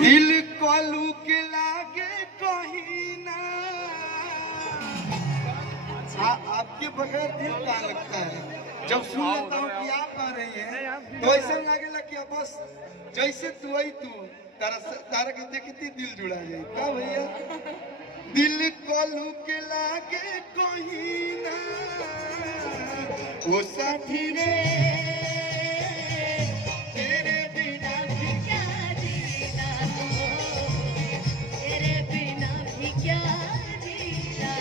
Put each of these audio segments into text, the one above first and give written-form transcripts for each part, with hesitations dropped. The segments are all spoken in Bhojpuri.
दिल कोलू के लागे कहीं ना। आपके बगैर दिल कहाँ लगता है? जब सुन लेता हूँ कि आप आ रही हैं तो ऐसा लगेगा कि बस जैसे तू आई तू तारा के देखती दिल जुड़ा जाए। क्या भैया? दिल कोलू के लागे कहीं ना वो साथी रे तेरे बिना भी क्या जीना, तेरे बिना भी क्या जीना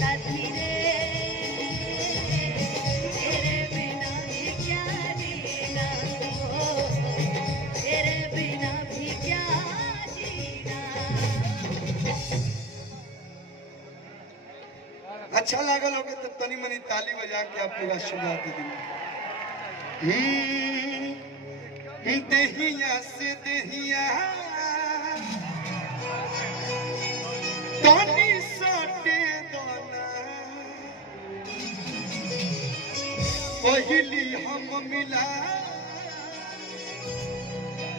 साथी रे, तेरे बिना भी क्या जीना, तेरे बिना भी क्या जीना। अच्छा लागल होगे तो तनी मनी ताली बजा के आप पूरा शुरुआत दे देंगे। देहिया से देहिया तनी सटे दोना पहली हम मिला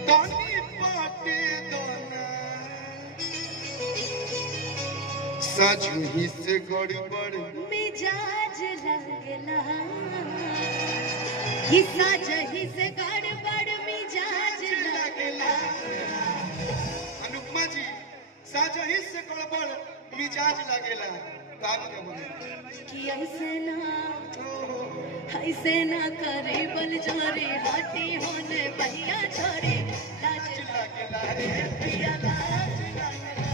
तनी पाटे दोना सच ही से गड़बड़ मिजाज लगला, हिस्सा जही से गड़बड़ मिजाज लगला। अनुपमा जी साजही से गड़बड़ मिजाज लगेला आप क्या बोले कि ऐसे ना करे बल जोरे हाथी होने भैया छोरे लाज लगेला रे पिया लाज लगला,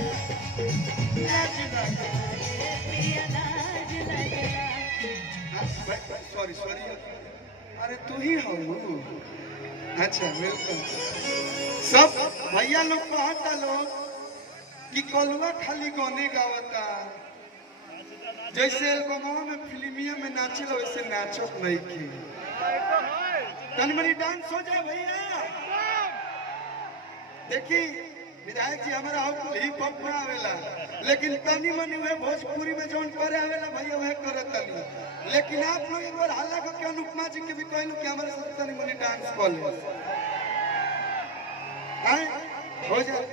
पिया लाज लगला। सॉरी सॉरी अरे तू ही हो। अच्छा वेलकम। सब भैया लोग कहता लोग कि कलुआ खाली गाने गावता, जैसे एल्बमवा में फिल्मिया में नाचेला वैसे नाचत नहीं की। तनी मनी डांस हो जाए भैया। देखी विधायक जी हमारा हिप हॉप में आवेला, लेकिन तनी मनी वह भोजपुरी में जौन करे आवेला भैया वह करत तनी। लेकिन आप लोग एक बार हल्ला करके अनुपमा जी के भी कहलू कि हमारे साथ तनी मनी डांस कर ले। हो जाए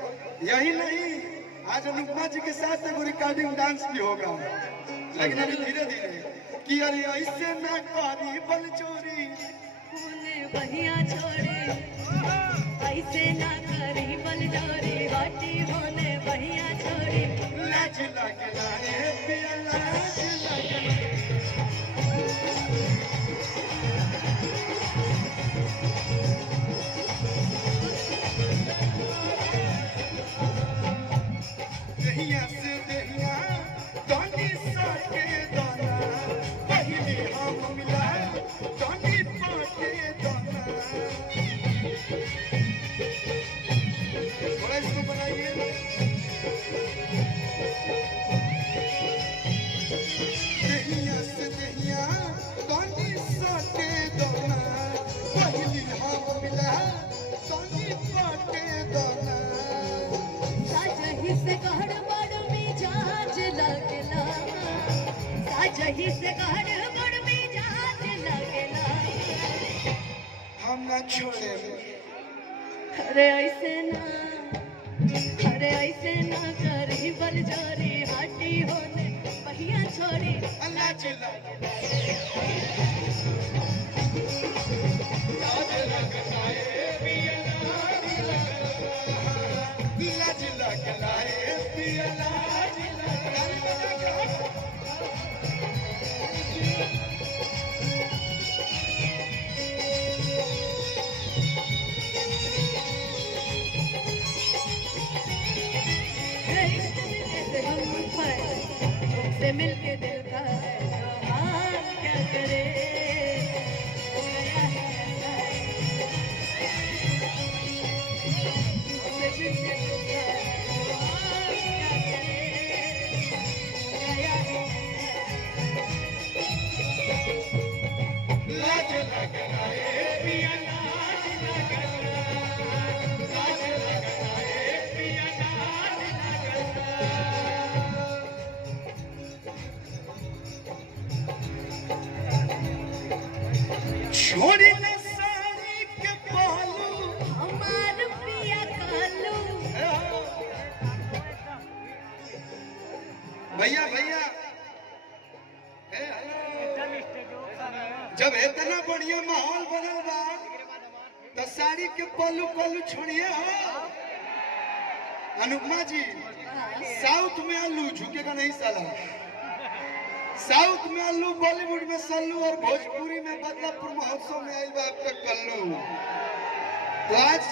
यही नहीं, आज अनुपमा जी के साथ एगो रिकॉर्डिंग डांस भी होगा, लेकिन अभी धीरे धीरे कि अरे ऐसे ना करी बल चोरी होने भैया छोरे, ऐसे ना करी बल जोरे हाथी होने भैया छोरे लाज लगला रे पिया लाज लगला। देहिया से देहिया तनी सटे दोना पहली हम मिला तनी पाटे दोना। थोड़ा इसको बनाइए। देहिया से देहिया तनी सटे दोना पहली हम मिला तनी पाटे दोना। साजही से गड़बड़ मिजाज लगला, साजही से गड़बड़ मिजाज लगला। हम ना छोड़े अरे ऐसे ना करी बल जोरी हाथी होने भैया छोरी अल्लाह चला से मिलके दिल का हाल क्या करे, गया है ऐसा। से मिलके दिल का हाल क्या करे, गया है लाज लगला रे पिया लाज लगला, लाज लगला रे पिया लाज लगला। तो साड़ी के पल्लू पल्लू छोड़िए हो अनुपमा जी। साउथ में आलू झुकेगा नहीं साला। साउथ में आलू, बॉलीवुड में सल्लू और भोजपुरी में बदलापुर महोत्सव में आयल बा आपका कल्लू। तो आज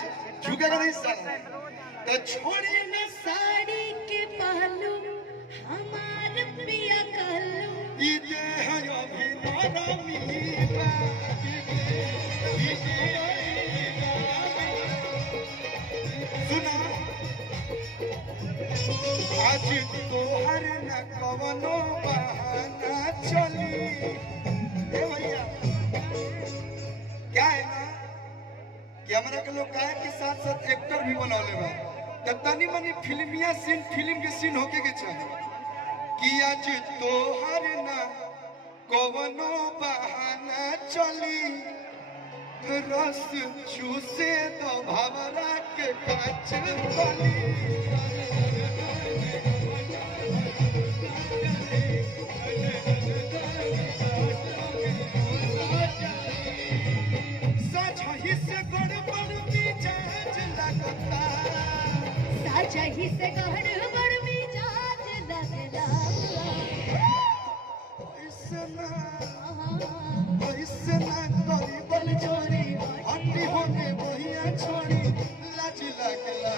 झुकेगा नहीं साला। तो छोड़िए ना साड़ी के पहलू हमार पिया कल्लू। ई देह अभिनरमी सुना आज तोहर न कवनो बहाना चली। ए भैया क्या है ना कि हमारा के लोग गायक के साथ साथ एक्टर भी बनौले बा। तो तनी मनी फिल्मिया सीन, फिल्म के सीन होके के चाहे कि आज तोहर न कवनो बहाना चली। रस चूसे तो भवरा के काच बनी। सजही से गड़बड़ मिजाज लगला। ऐसना करी बल चोरी हड्डी होने बहिया छोड़ी लाज लगला।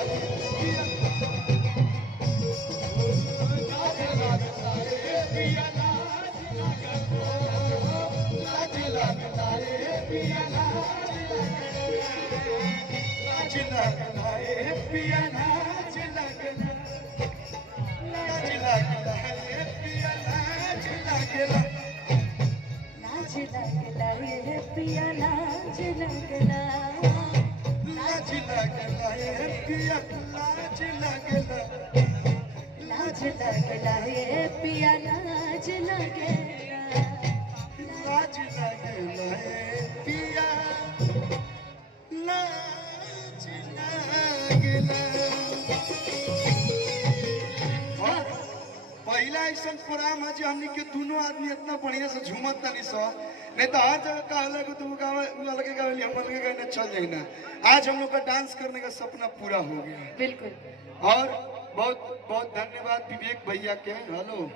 लाज लगला रे पिया लाज लगला रे पिया लाज लगला। लाज लगला रे पिया लाज लगला। लाज लगला ये पिया लाज लगला। लाज लगला रे पिया लाज लगला। लाज लगला ये पिया लाज लगला। लाज लगला रे पिया लाज लगला। पहला ऐसा प्रोग्राम है जो हमने के दोनों आदमी इतना बढ़िया से झूमत नहीं सो। नहीं तो हर जगह का अलग तू गावे अलग गावे हम अलग गाने चल जाए ना। आज हम लोग का डांस करने का सपना पूरा हो गया। बिल्कुल। और बहुत बहुत धन्यवाद विवेक भैया के। हेलो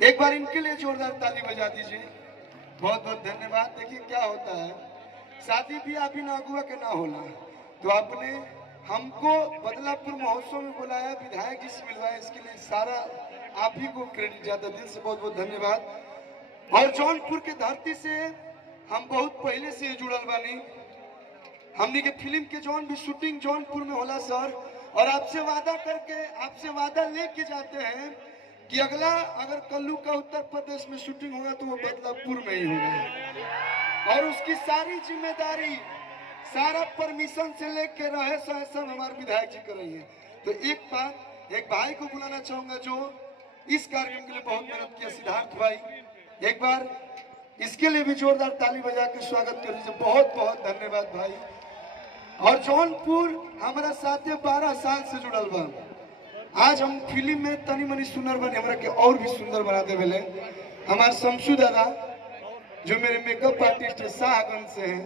एक बार इनके लिए जोरदार ताली बजा दीजिए। बहुत बहुत धन्यवाद। देखिए क्या होता है, शादी भी आप ही ना अगुआ के ना होला। तो आपने हमको बदलापुर महोत्सव में बुलाया, विधायक जी से मिलवाया, इसके लिए सारा आप ही को क्रेडिट जाता। दिल से बहुत बहुत धन्यवाद। और जौनपुर के धरती से हम बहुत पहले से जुड़ल बानी। हमने के फिल्म के जौन भी शूटिंग जौनपुर में होला सर। और आपसे वादा करके, आपसे वादा लेके जाते हैं कि अगला अगर कल्लू का उत्तर प्रदेश में शूटिंग होगा तो वो बदलापुर में ही होगा। और उसकी सारी जिम्मेदारी, सारा परमिशन से लेके रहे सब हमारे विधायक जी कर रही है। तो एक बार एक भाई को बुलाना चाहूंगा जो इस कार्यक्रम के लिए बहुत मेहनत किया, सिद्धार्थ भाई। एक बार इसके लिए भी जोरदार ताली बजा के स्वागत कर लीजिए। बहुत बहुत धन्यवाद भाई। और जौनपुर हमारा साथ 12 साल से जुड़ल बा। आज हम फिल्म में तनी मनी सुंदर बने, हमारा के और भी सुंदर बना दे हमारे शमशू दादा जो मेरे मेकअप आर्टिस्ट है शाहगंज से हैं।